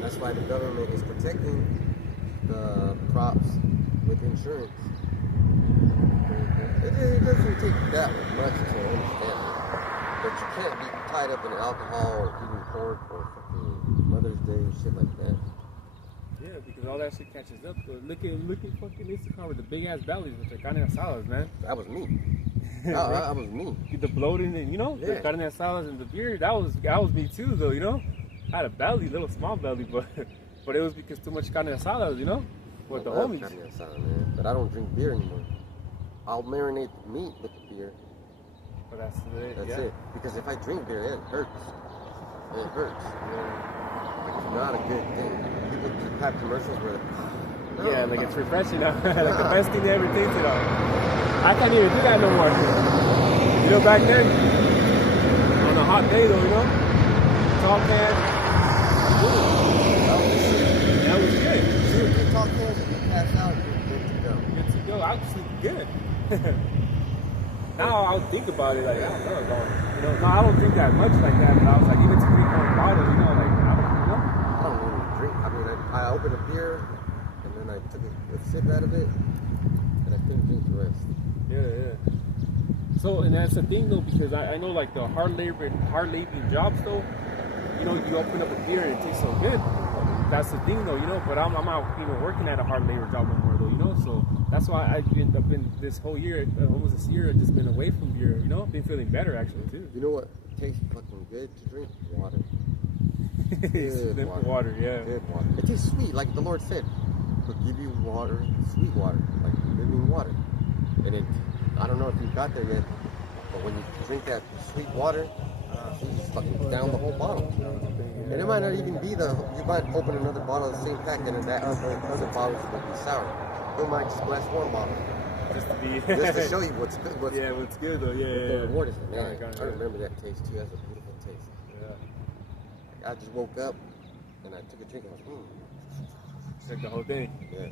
That's why the government is protecting the crops with insurance. It doesn't take that much to understand it. But you can't be tied up in alcohol or eating pork or fucking Mother's Day and shit like that. Yeah, because all that shit catches up. So look at fucking Instacar with the big ass bellies with the carne asadas, man. That was me. That was me. The bloating and the carne asadas and the beer. That was me too, though. I had a belly, little small belly, but it was because too much carne asadas, with the homies. Carne asada, man. But I don't drink beer anymore. I'll marinate the meat with the beer. But that's it. Because if I drink beer, it hurts. It hurts. Yeah. It's not a good thing. People have commercials where like it's refreshing. Like the best thing they ever tasted on. I can't even do that no more. Back then, on a hot day though, tall can. That was good. You tall cans and you pass out, you're good to go. Good to go. I was sleeping good. Now I'll think about it, like, I don't know, no, I don't drink that much like that, but I was like, even to drink one bottle, like, I don't really drink. I mean, I opened a beer, and then I took a sip out of it, and I couldn't drink the rest. Yeah. So, and that's the thing, though, because I know, like, the hard laboring jobs, though, you open up a beer and it tastes so good. That's the thing, though, but I'm not even working at a hard labor job no more, though, so that's why I've been this whole year, almost this year, I've just been away from beer, been feeling better, actually, too. You know what tastes fucking good to drink? Water. Good water, yeah. Good water. It tastes sweet, like the Lord said. He'll give you water, sweet water, like living water. And I don't know if you got there yet, but when you drink that sweet water, you just fucking down the whole bottle. And it might not even be you might open another bottle of the same pack, and that other bottles will be sour. You might just splash one bottle. Just to show you what's good. What's good though, The reward is, man, I remember that taste too. That's a beautiful taste. Yeah. I just woke up, and I took a drink, and I was, Like the whole thing. Yeah.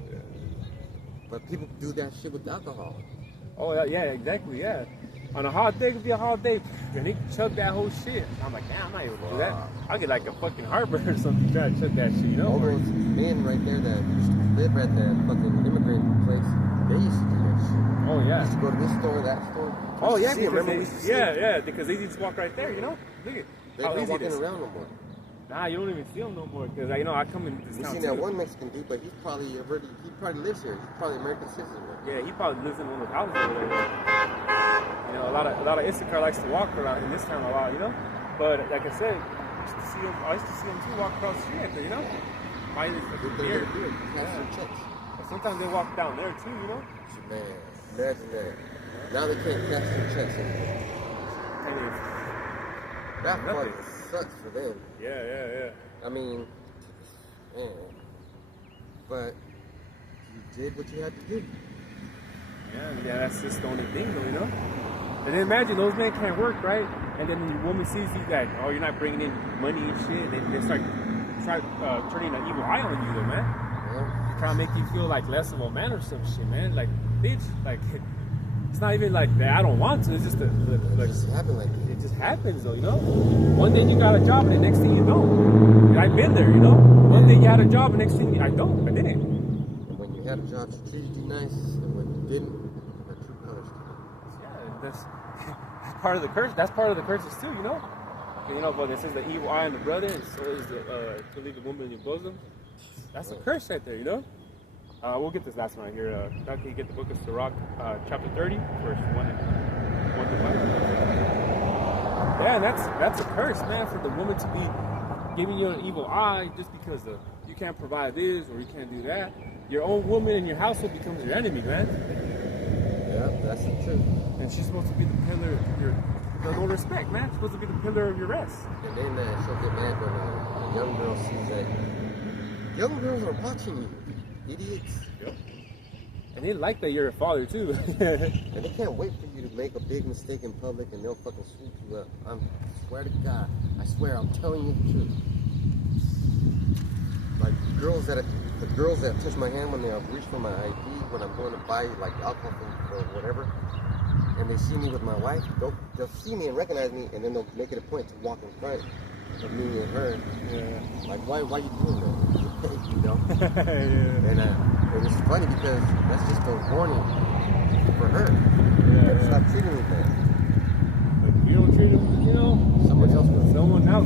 But people do that shit with alcohol. Oh, yeah, exactly, yeah. On a hot day, it could be a hot day, and they chug that whole shit. I'm like, damn, I'm not able to do that. I'll get like a fucking heartburn or something trying to chug that shit, All those men right there that used to live at that fucking immigrant place, they used to do that shit. Oh, yeah. They used to go to this store, that store. Oh, yeah, Because they just walk right there, Look at they're not walking around no more. Nah, you don't even see them no more, because, I come in this town, seen that one Mexican dude, but he probably lives here. He's probably American citizen. Right? Yeah, he probably lives in one of those houses over there. A lot of Instacar likes to walk around in this town a lot, But like I said, I used to see them too walk across the street, buying this beer. But sometimes they walk down there too, Man, imagine that. Now they can't cash their checks anymore. That fucking sucks for them. Yeah. I mean, man. But you did what you had to do. Yeah, that's just the only thing, though, And then imagine those men can't work, right? And then when your woman sees you that, you're not bringing in money and shit, and then they start turning an evil eye on you, though, man. Yeah. Trying to make you feel like less of a man or some shit, man. Like, bitch, like, it's not even like that I don't want to. It's just it just happens like that. It just happens, though, One day you got a job, and the next thing you don't. And I've been there, One day you had a job, and next thing I didn't. And when you had a job, she treated you nice, and when you didn't, her true colors came out. Yeah, that's part of the curse. That's part of the curses too, But it says the evil eye on the brother, and so is to leave the woman in your bosom. That's a curse right there, We'll get this last one right here. Now can you get the book of Sirach, chapter 30, verse 1 to 5. Yeah, and that's a curse, man, for the woman to be giving you an evil eye just because you can't provide this or you can't do that. Your own woman in your household becomes your enemy, man. Yeah, that's the truth. And she's supposed to be the pillar of your no respect, man. She's supposed to be the pillar of your rest. And then she'll get mad when a young girl sees that. Young girls are watching you, idiots. Yep. And they like that you're a father too. And they can't wait for you to make a big mistake in public, and they'll fucking swoop you up. I swear to God, I'm telling you the truth. Like the girls that touch my hand when they reach for my ID when I'm going to buy like alcohol or whatever, and they see me with my wife, they'll see me and recognize me, and then they'll make it a point to walk in front of me and her. Yeah. Like why are you doing that? Yeah. And it's funny because that's just a warning for her. Yeah. Stop treating me bad. But if you don't treat them, someone else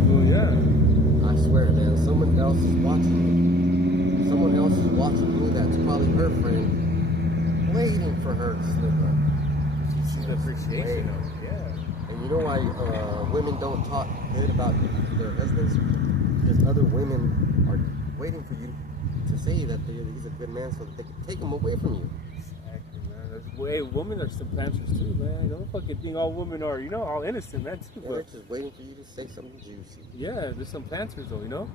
will. Yeah. I swear, man, someone else is watching you. Someone else slip up. She sees the appreciation of it. Yeah. And you know why women don't talk good about their husbands? Because other women are waiting for you to say that he's a good man so that they can take him away from you. Exactly, man. Women are some planters too, man. Don't fucking think all women are, all innocent, man, too. Yeah, they're just waiting for you to say something juicy. Yeah, there's some planters though,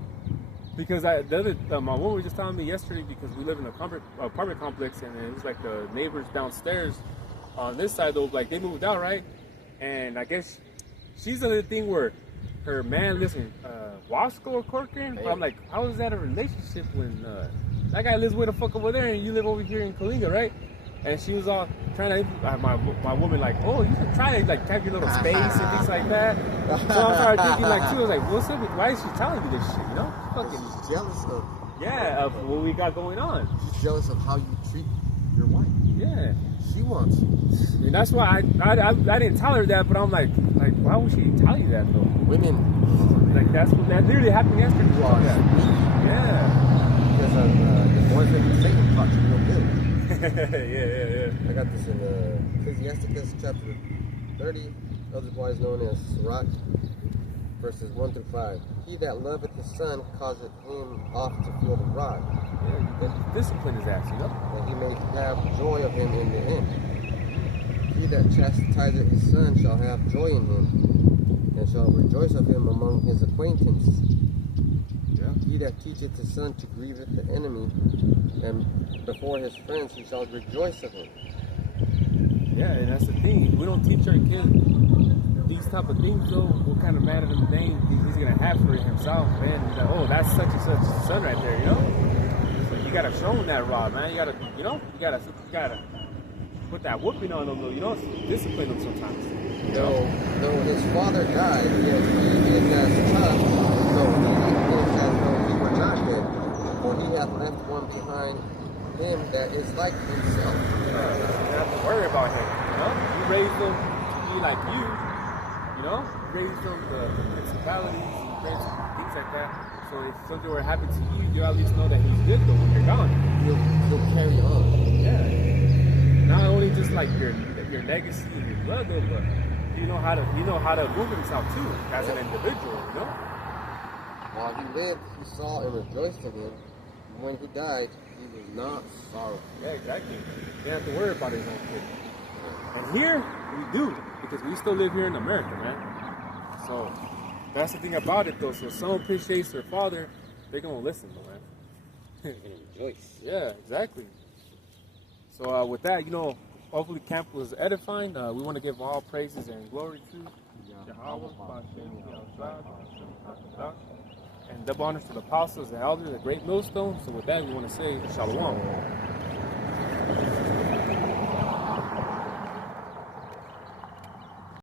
Because my woman was just telling me yesterday, because we live in an apartment complex, and it was like the neighbors downstairs on this side though, like they moved out, right? And I guess she's on the thing where her man lives in Wasco or Corcoran. But I'm like, how is that a relationship when that guy lives way the fuck over there and you live over here in Coalinga, right? And she was all trying to, my woman like, oh, you should try to like have your little space and things like that. So I started thinking like, too, I was like, what's up with, why is she telling me this shit, Fucking She's jealous of. Yeah, of what we got going on. She's jealous of how you treat your wife. Yeah. She wants you. And that's why I didn't tell her that, but I'm like, why would she tell you that though? Women. Like that literally happened yesterday. Yeah. Because your boyfriend Satan taught you no good. yeah. I got this in Ecclesiasticus chapter 30, otherwise known as Sirach, verses 1 through 5. He that loveth the son causeth him oft to feel the rod. Yeah, discipline his ass, that he may have joy of him in the end. He that chastiseth his son shall have joy in him, and shall rejoice of him among his acquaintances. Yeah. He that teacheth his son to grieve at the enemy, and before his friends he shall rejoice of him. Yeah, and that's the thing. We don't teach our kids these type of things, though. What kind of man of the name he's gonna have for himself, man? He's like, oh, that's such and such son right there, So you gotta show him that rod, man. You gotta put that whooping on him, though. Discipline him sometimes. Though his father died, yet he is as tough. He is as though he were not dead, for he hath left one behind him that is like himself. You don't have to worry about him. You raised him to be like you. You raised him the principalities, things like that. So if something were to happen to you, you at least know that he's good though when you're gone. He'll carry on. Yeah. Not only just like your legacy and your blood though, but you know how to move himself too as an individual. While he lived, he saw and rejoiced in him. When he died, he was not sorrowful. Yeah, exactly. You don't have to worry about his own kid. And here, we do, because we still live here in America, man. So, that's the thing about it, though. So, if someone appreciates their father, they're going to listen, though, man. They're going to rejoice. Yeah, exactly. So, with that, hopefully camp was edifying. We want to give all praises and glory to Yahweh, and double honors to the apostles, the elders, the great millstone. So with that, we want to say Shalom.